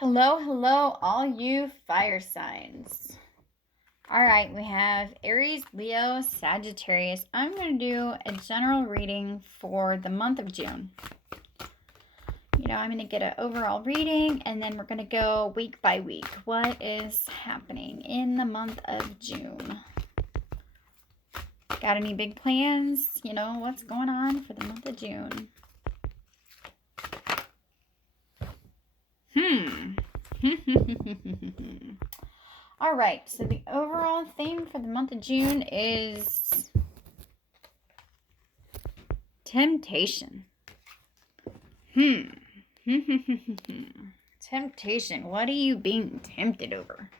Hello, hello, all you fire signs. All right, we have Aries, Leo, Sagittarius. I'm going to do a general reading for the month of June. I'm going to get an overall reading and then we're going to go week by week. What is happening in the month of June? Got any big plans? What's going on for the month of June? All right, so the overall theme for the month of June is temptation. Temptation. What are you being tempted over?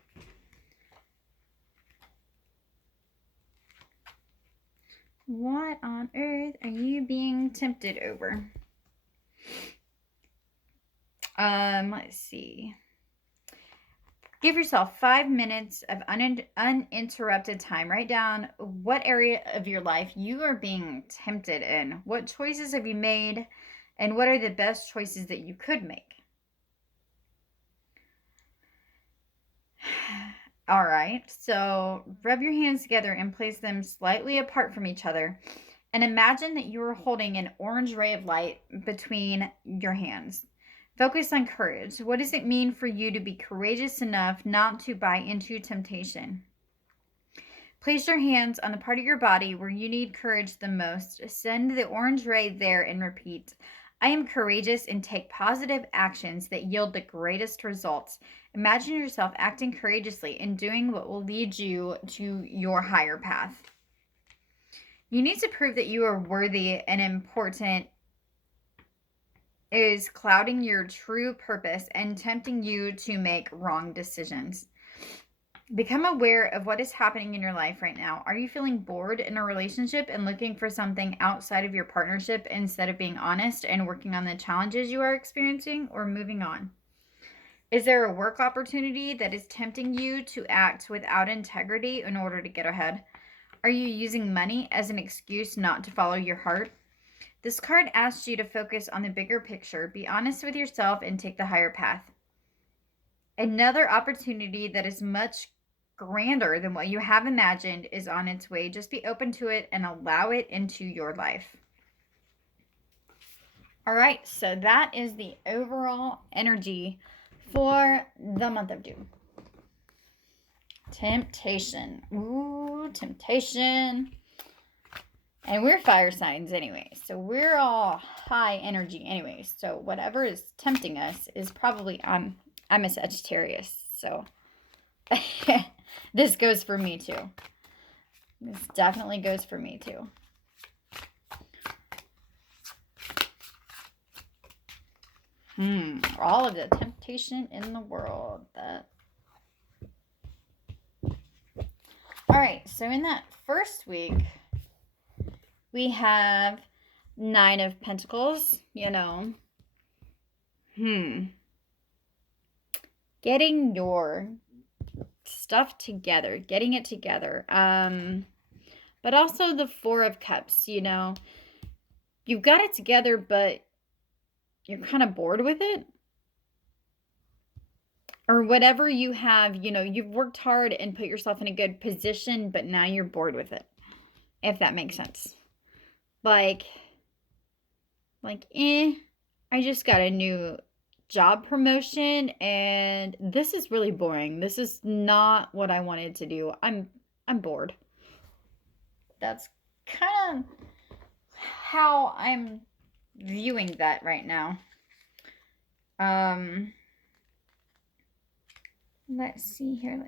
What on earth are you being tempted over? Let's see. Give yourself 5 minutes of uninterrupted time. Write down what area of your life you are being tempted in. What choices have you made? And what are the best choices that you could make? All right, so rub your hands together and place them slightly apart from each other. And imagine that you are holding an orange ray of light between your hands. Focus on courage. What does it mean for you to be courageous enough not to buy into temptation? Place your hands on the part of your body where you need courage the most. Send the orange ray there and repeat, I am courageous and take positive actions that yield the greatest results. Imagine yourself acting courageously and doing what will lead you to your higher path. You need to prove that you are worthy and important is clouding your true purpose and tempting you to make wrong decisions. Become aware of what is happening in your life right now. Are you feeling bored in a relationship and looking for something outside of your partnership instead of being honest and working on the challenges you are experiencing, or moving on? Is there a work opportunity that is tempting you to act without integrity in order to get ahead? Are you using money as an excuse not to follow your heart? This card asks you to focus on the bigger picture, be honest with yourself, and take the higher path. Another opportunity that is much grander than what you have imagined is on its way. Just be open to it and allow it into your life. All right, so that is the overall energy for the month of June. Temptation. Ooh, temptation. And we're fire signs anyway, so we're all high energy anyway. So whatever is tempting us is probably, I'm a Sagittarius, so this goes for me too. This definitely goes for me too. All of the temptation in the world. All right, so in that first week, we have 9 of Pentacles, Getting your stuff together, getting it together. But also the 4 of Cups, you've got it together, but you're kind of bored with it. Or whatever you have, you've worked hard and put yourself in a good position, but now you're bored with it. If that makes sense. Like, I just got a new job promotion and this is really boring. This is not what I wanted to do. I'm bored. That's kind of how I'm viewing that right now. Let's see here.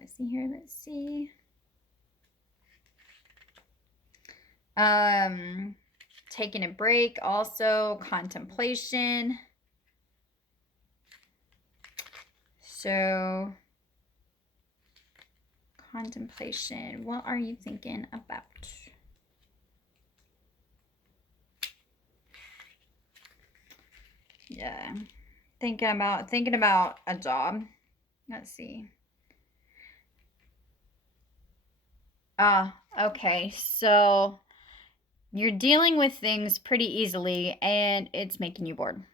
Taking a break, also contemplation. So, contemplation. What are you thinking about? Yeah. Thinking about a job. Let's see. Okay. So you're dealing with things pretty easily and it's making you bored.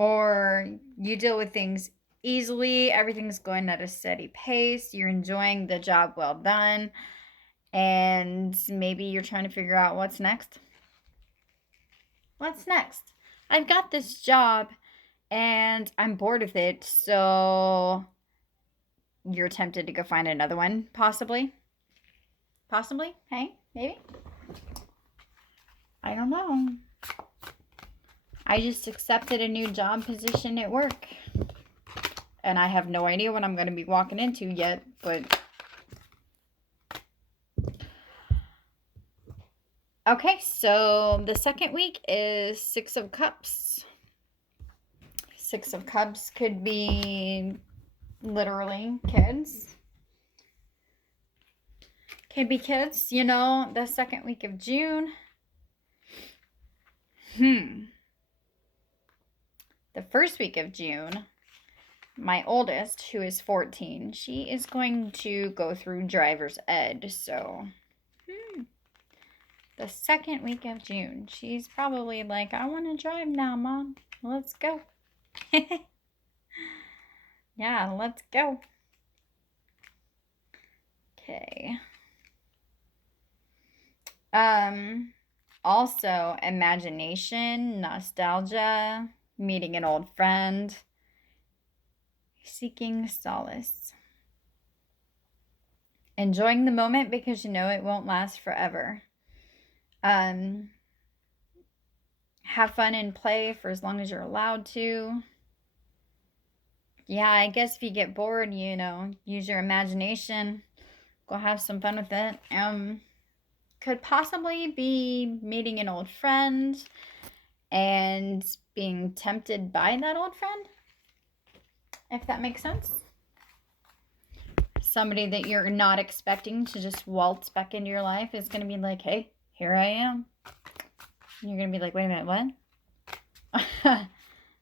or you deal with things easily. Everything's going at a steady pace. You're enjoying the job well done. And maybe you're trying to figure out what's next. What's next? I've got this job and I'm bored with it. So you're tempted to go find another one, possibly. Possibly? Hey, maybe? I don't know. I just accepted a new job position at work. And I have no idea what I'm going to be walking into yet, but... Okay, so the second week is Six of Cups. Six of Cups could be literally kids. Could be kids, you know, the second week of June. The first week of June, my oldest, who is 14, she is going to go through driver's ed. So, the second week of June, she's probably like, I want to drive now, Mom. Let's go. Yeah, let's go. Okay. Also, imagination, nostalgia, meeting an old friend, seeking solace. Enjoying the moment because you know it won't last forever. Have fun and play for as long as you're allowed to. Yeah, I guess if you get bored, you know, use your imagination. Go have some fun with it. Could possibly be meeting an old friend and being tempted by that old friend, if that makes sense. Somebody that you're not expecting to just waltz back into your life is going to be like, hey, here I am. And you're going to be like, wait a minute, what?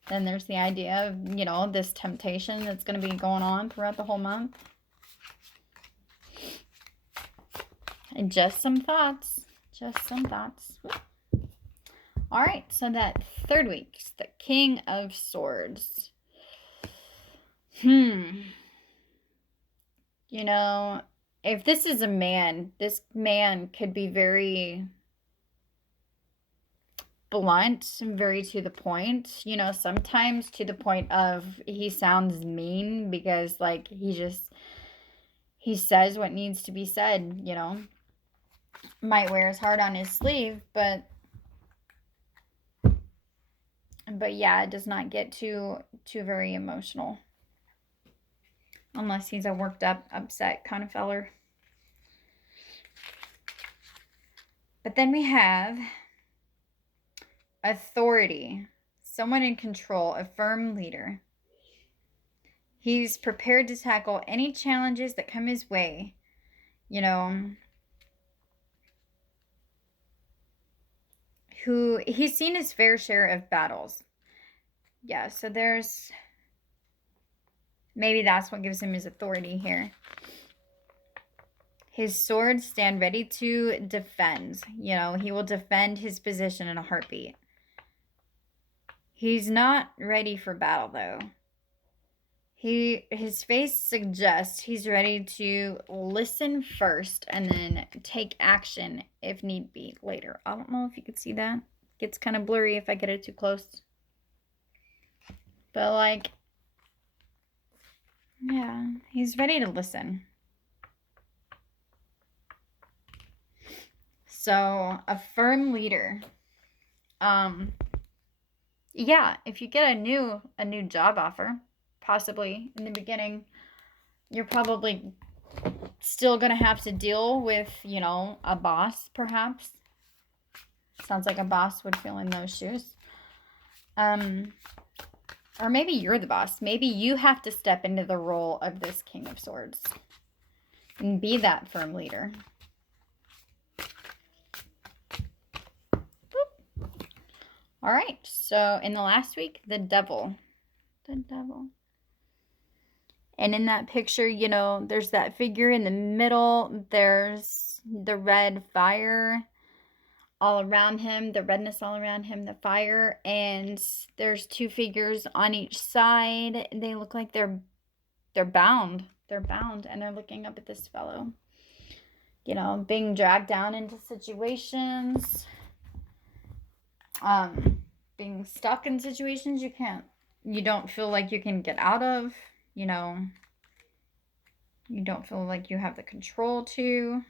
Then there's the idea of, you know, this temptation that's going to be going on throughout the whole month. And just some thoughts. Just some thoughts. All right, so that third week, the King of Swords. You know, if this is a man, this man could be very blunt, very to the point, you know, sometimes to the point of he sounds mean because, like, he says what needs to be said, you know. Might wear his heart on his sleeve, but yeah, it does not get too very emotional. Unless he's a worked up, upset kind of feller. But then we have authority. Someone in control, a firm leader. He's prepared to tackle any challenges that come his way. You know, he's seen his fair share of battles. Yeah, so there's... maybe that's what gives him his authority here. His swords stand ready to defend. You know, he will defend his position in a heartbeat. He's not ready for battle, though. His face suggests he's ready to listen first and then take action if need be later. I don't know if you could see that. It gets kind of blurry if I get it too close. But, like, yeah, he's ready to listen. So, a firm leader. Yeah, if you get a new job offer, possibly in the beginning, you're probably still going to have to deal with, you know, a boss, perhaps. Sounds like a boss would feel in those shoes. Or maybe you're the boss. Maybe you have to step into the role of this King of Swords and be that firm leader. Boop. All right, so in the last week, the Devil. The Devil. And in that picture, you know, there's that figure in the middle. There's the red fire. all around him, the redness all around him, the fire, and there's two figures on each side. They look like they're bound. They're bound, and they're looking up at this fellow. You know, being dragged down into situations, being stuck in situations you don't feel like you can get out of, you know, you don't feel like you have the control to.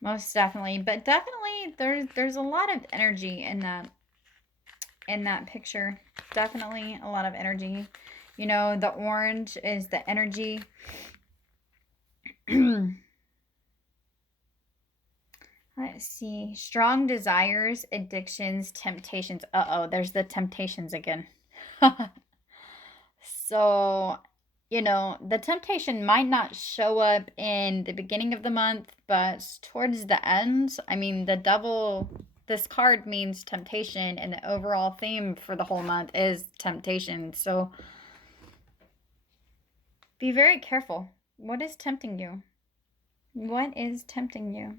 Most definitely, but definitely there's a lot of energy in that picture. Definitely a lot of energy. You know, the orange is the energy. Let's see. Strong desires, addictions, temptations. Uh-oh, there's the temptations again. So, you know, the temptation might not show up in the beginning of the month, but towards the end, I mean, the devil, this card means temptation, and the overall theme for the whole month is temptation. So be very careful. What is tempting you? What is tempting you?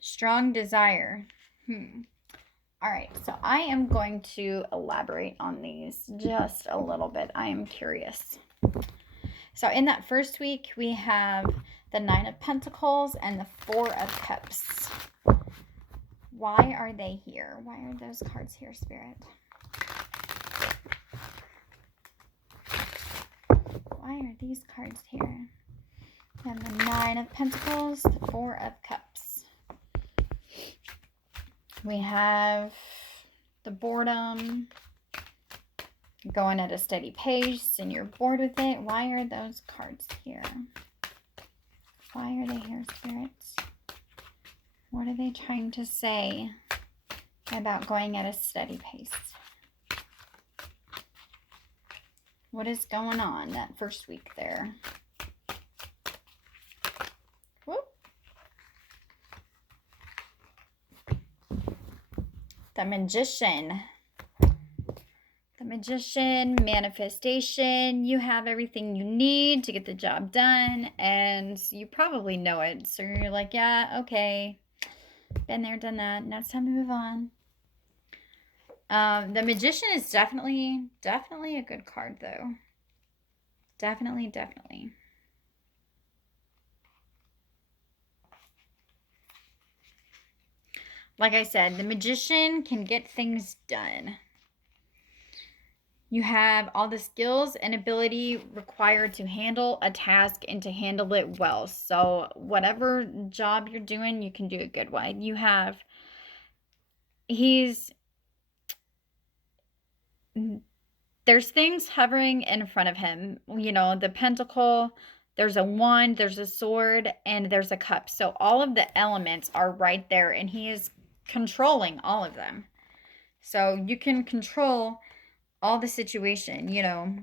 Strong desire. All right, so I am going to elaborate on these just a little bit. I am curious. So in that first week, we have the Nine of Pentacles and the Four of Cups. Why are they here? Why are those cards here, Spirit? Why are these cards here? And the Nine of Pentacles, the Four of Cups. We have the boredom, going at a steady pace, and you're bored with it. Why are those cards here? Why are they here, spirits? What are they trying to say about going at a steady pace? What is going on that first week there? Whoop. The Magician. The Magician, manifestation. You have everything you need to get the job done, and you probably know it. So you're like, yeah, okay. Been there, done that. Now it's time to move on. The Magician is definitely a good card, though. Definitely. Like I said, the Magician can get things done. You have all the skills and ability required to handle a task and to handle it well. So whatever job you're doing, you can do a good way. There's things hovering in front of him. You know, the pentacle, there's a wand, there's a sword, and there's a cup. So all of the elements are right there, and he is controlling all of them. So you can control all the situation, you know.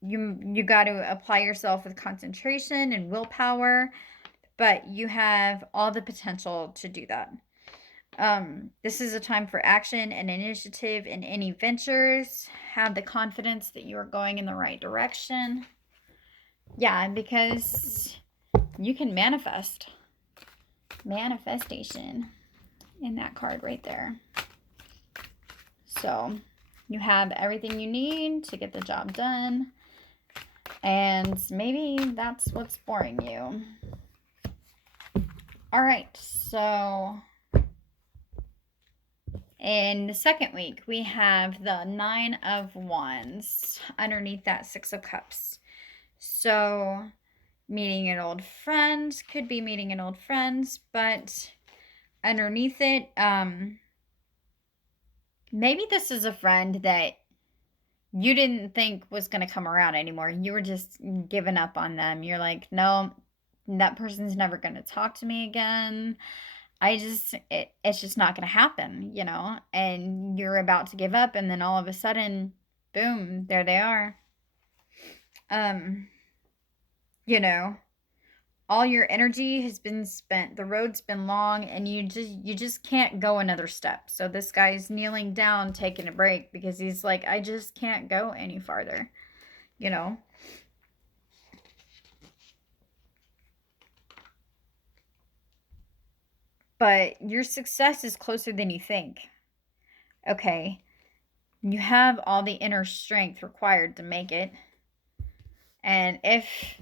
You got to apply yourself with concentration and willpower, but you have all the potential to do that. This is a time for action and initiative in any ventures. Have the confidence that you are going in the right direction. Yeah, because you can manifest. Manifestation in that card right there. So you have everything you need to get the job done. And maybe that's what's boring you. All right, so in the second week, we have the Nine of Wands underneath that Six of Cups. So meeting an old friend, could be meeting an old friend, but underneath it, maybe this is a friend that you didn't think was going to come around anymore. You were just giving up on them. You're like, no, that person's never going to talk to me again. It's just not going to happen, you know, and you're about to give up, and then all of a sudden, boom, there they are. You know, all your energy has been spent. The road's been long, and you just can't go another step. So this guy's kneeling down, taking a break, because he's like, I just can't go any farther, you know. but your success is closer than you think. Okay. You have all the inner strength required to make it. And if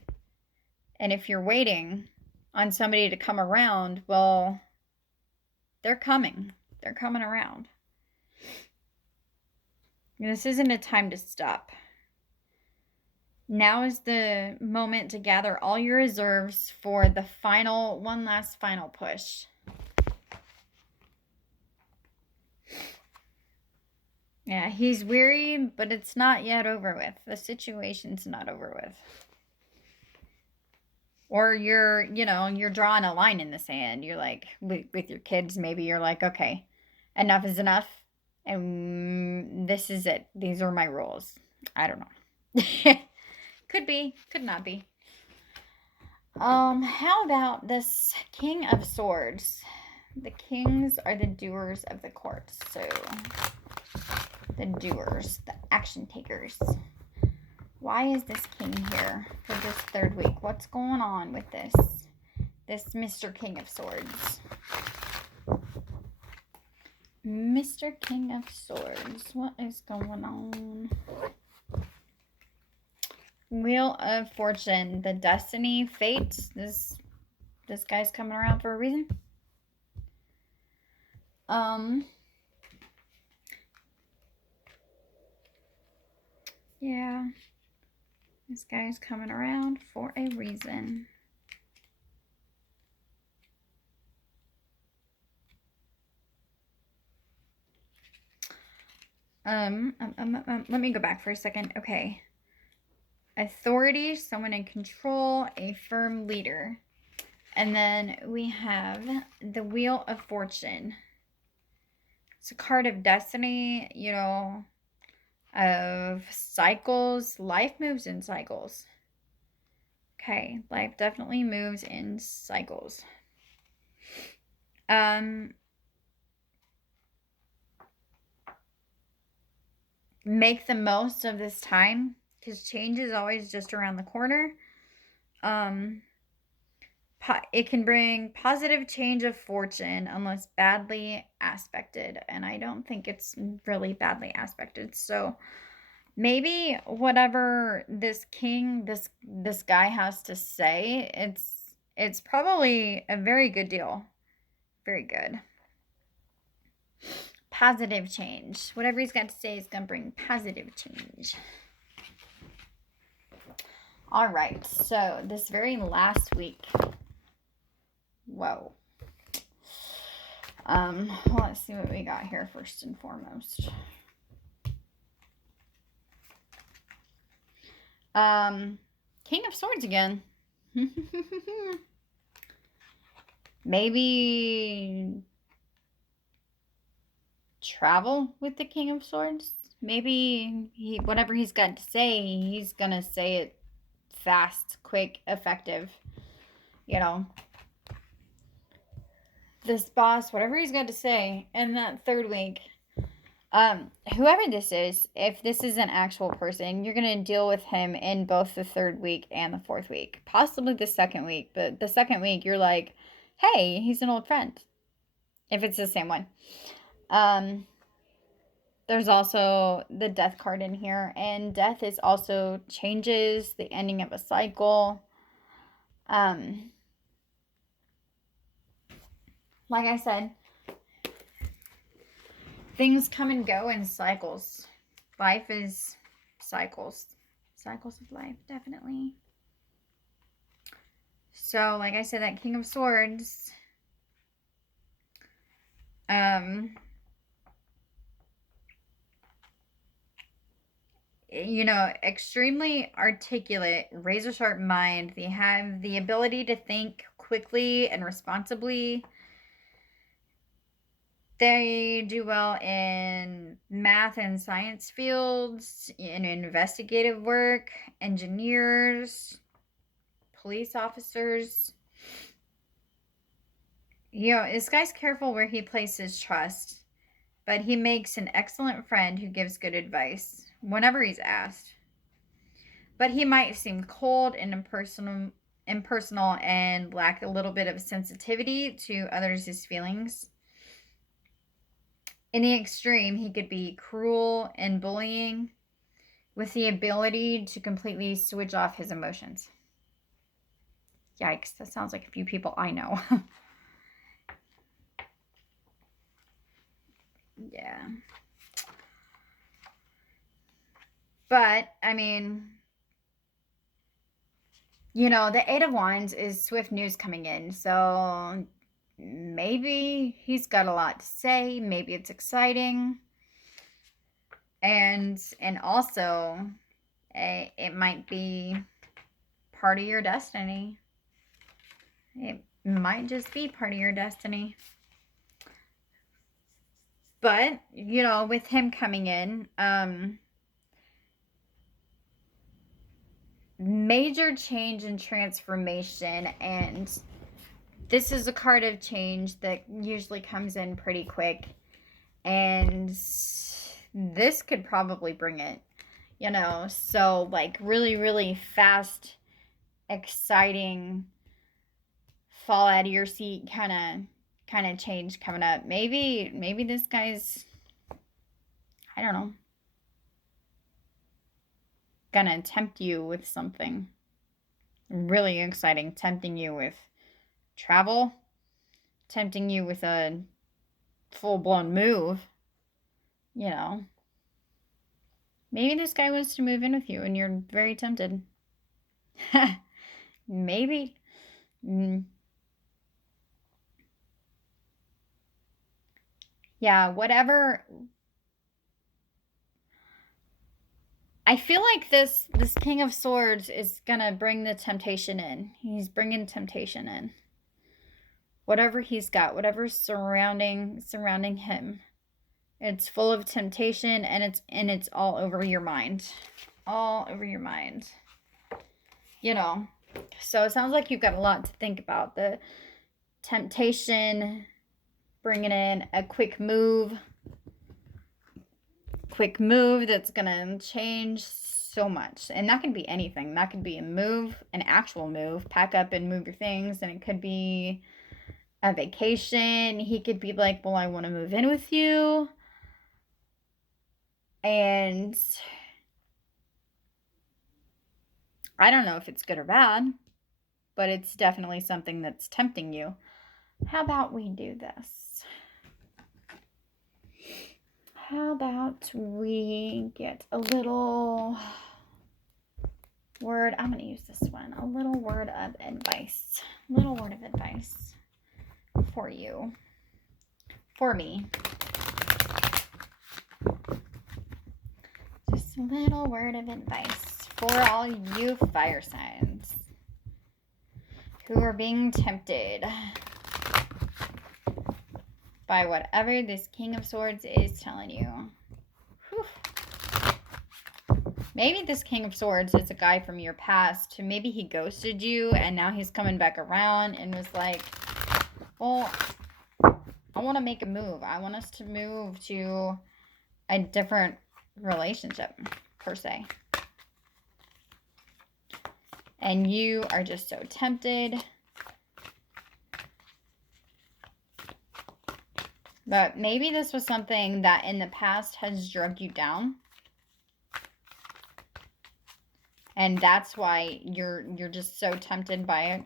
you're waiting on somebody to come around, well, they're coming. They're coming around. This isn't a time to stop. Now is the moment to gather all your reserves for the one last final push. Yeah, he's weary, but it's not yet over with. The situation's not over with. Or you're drawing a line in the sand. You're like, with your kids, maybe you're like, okay, enough is enough. And this is it. These are my rules. I don't know. Could be, could not be. How about this King of Swords? The kings are the doers of the court. So, the doers, the action takers. Why is this king here for this third week? What's going on with this Mr. King of Swords? Mr. King of Swords. What is going on? Wheel of Fortune. The destiny, fate. This guy's coming around for a reason. Yeah. This guy's coming around for a reason. Let me go back for a second. Okay. Authority, someone in control, a firm leader. And then we have the Wheel of Fortune. It's a card of destiny, of cycles. Life moves in cycles. Okay, life definitely moves in cycles. Make the most of this time, because change is always just around the corner. It can bring positive change of fortune unless badly aspected, and I don't think it's really badly aspected. So maybe whatever this guy has to say, it's probably a very good deal. Very good. Positive change. Whatever he's got to say is going to bring positive change. All right, so this very last week. Whoa. Let's see what we got here first and foremost. King of Swords again. Maybe travel with the King of Swords. Maybe whatever he's got to say, he's gonna say it fast, quick, effective. This boss, whatever he's got to say in that third week, whoever this is, if this is an actual person, you're going to deal with him in both the third week and the fourth week, possibly the second week, but the second week you're like, hey, he's an old friend, if it's the same one. There's also the death card in here, and death is also changes, the ending of a cycle. Like I said, things come and go in cycles. Life is cycles. Cycles of life, definitely. So, like I said, that King of Swords, extremely articulate, razor sharp mind. They have the ability to think quickly and responsibly. They do well in math and science fields, in investigative work, engineers, police officers. This guy's careful where he places trust, but he makes an excellent friend who gives good advice whenever he's asked. But he might seem cold and impersonal impersonal and lack a little bit of sensitivity to others' feelings. In the extreme, he could be cruel and bullying with the ability to completely switch off his emotions. Yikes, that sounds like a few people I know. Yeah. But, I mean, you know, the Eight of Wands is swift news coming in. So maybe he's got a lot to say. Maybe it's exciting. And also, it might be part of your destiny. It might just be part of your destiny. But, you know, with him coming in, major change and transformation, and this is a card of change that usually comes in pretty quick, and this could probably bring it, you know. So like really, really fast, exciting, fall out of your seat kind of change coming up. Maybe this guy's, I don't know, gonna tempt you with something really exciting, tempting you with travel, tempting you with a full-blown move, you know. Maybe this guy wants to move in with you and you're very tempted. Maybe. Yeah, whatever. I feel like this King of Swords is gonna bring the temptation in. He's bringing temptation in. Whatever he's got, whatever's surrounding him, it's full of temptation, and it's all over your mind, all over your mind. You know, so it sounds like you've got a lot to think about. The temptation, bringing in a quick move that's gonna change so much. And that can be anything. That could be a move, an actual move, pack up and move your things. And it could be a vacation. He could be like, well, I want to move in with you. And I don't know if it's good or bad, but it's definitely something that's tempting you. How about we do this? How about we get a little word? I'm going to use this one. A little word of advice. Little word of advice for you. For me. Just a little word of advice for all you fire signs who are being tempted by whatever this King of Swords is telling you. Whew. Maybe this King of Swords is a guy from your past. Maybe he ghosted you and now he's coming back around and was like, well, I want to make a move. I want us to move to a different relationship, per se. And you are just so tempted. But maybe this was something that in the past has drugged you down. And that's why you're just so tempted by it.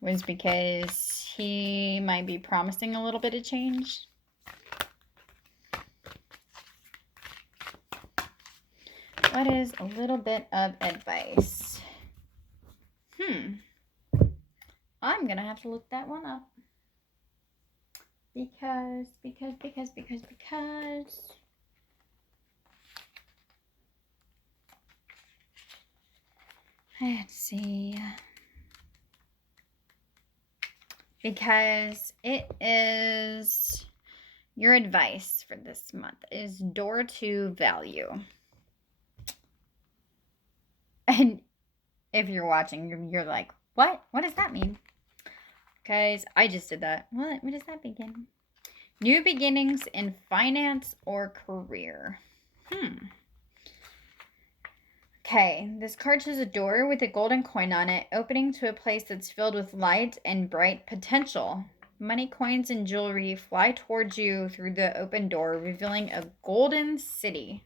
Was because he might be promising a little bit of change. What is a little bit of advice? I'm going to have to look that one up. Because. Let's see. Because it is your advice for this month is door to value. And if you're watching, you're like, what? What does that mean? Guys, I just did that. What does that begin? New beginnings in finance or career. Okay, this card shows a door with a golden coin on it, opening to a place that's filled with light and bright potential. Money, coins, and jewelry fly towards you through the open door, revealing a golden city.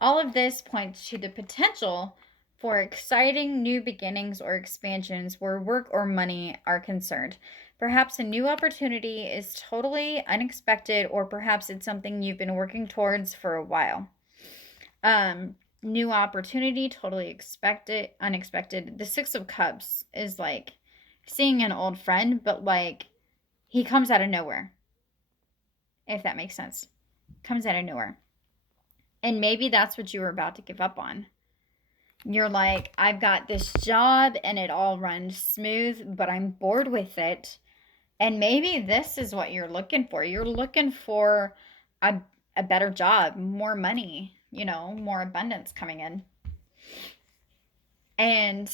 All of this points to the potential for exciting new beginnings or expansions where work or money are concerned. Perhaps a new opportunity is totally unexpected, or perhaps it's something you've been working towards for a while. New opportunity, totally expected, unexpected. The Six of Cups is like seeing an old friend, but like he comes out of nowhere, if that makes sense. Comes out of nowhere. And maybe that's what you were about to give up on. You're like, I've got this job and it all runs smooth, but I'm bored with it. And maybe this is what you're looking for. You're looking for a, a better job, more money, more abundance coming in. And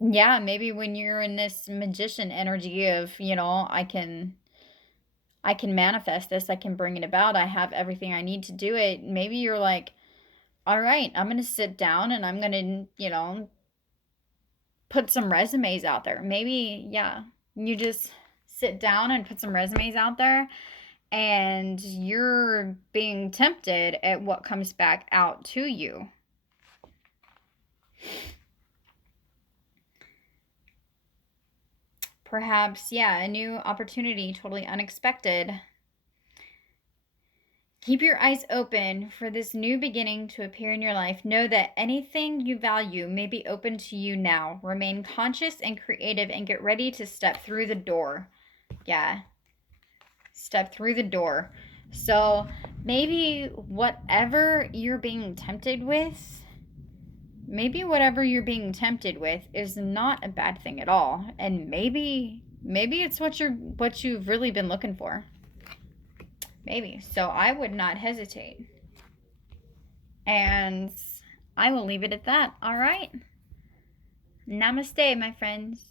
yeah, maybe when you're in this magician energy of, I can manifest this, I can bring it about, I have everything I need to do it. Maybe you're like, all right, I'm going to sit down and I'm going to, put some resumes out there. Maybe, yeah, you just sit down and put some resumes out there and you're being tempted at what comes back out to you. Perhaps, yeah, a new opportunity, totally unexpected. Keep your eyes open for this new beginning to appear in your life. Know that anything you value may be open to you now. Remain conscious and creative and get ready to step through the door. Yeah. Step through the door. So maybe whatever you're being tempted with, is not a bad thing at all. And maybe it's what you've really been looking for. Maybe. So I would not hesitate. And I will leave it at that. All right. Namaste, my friends.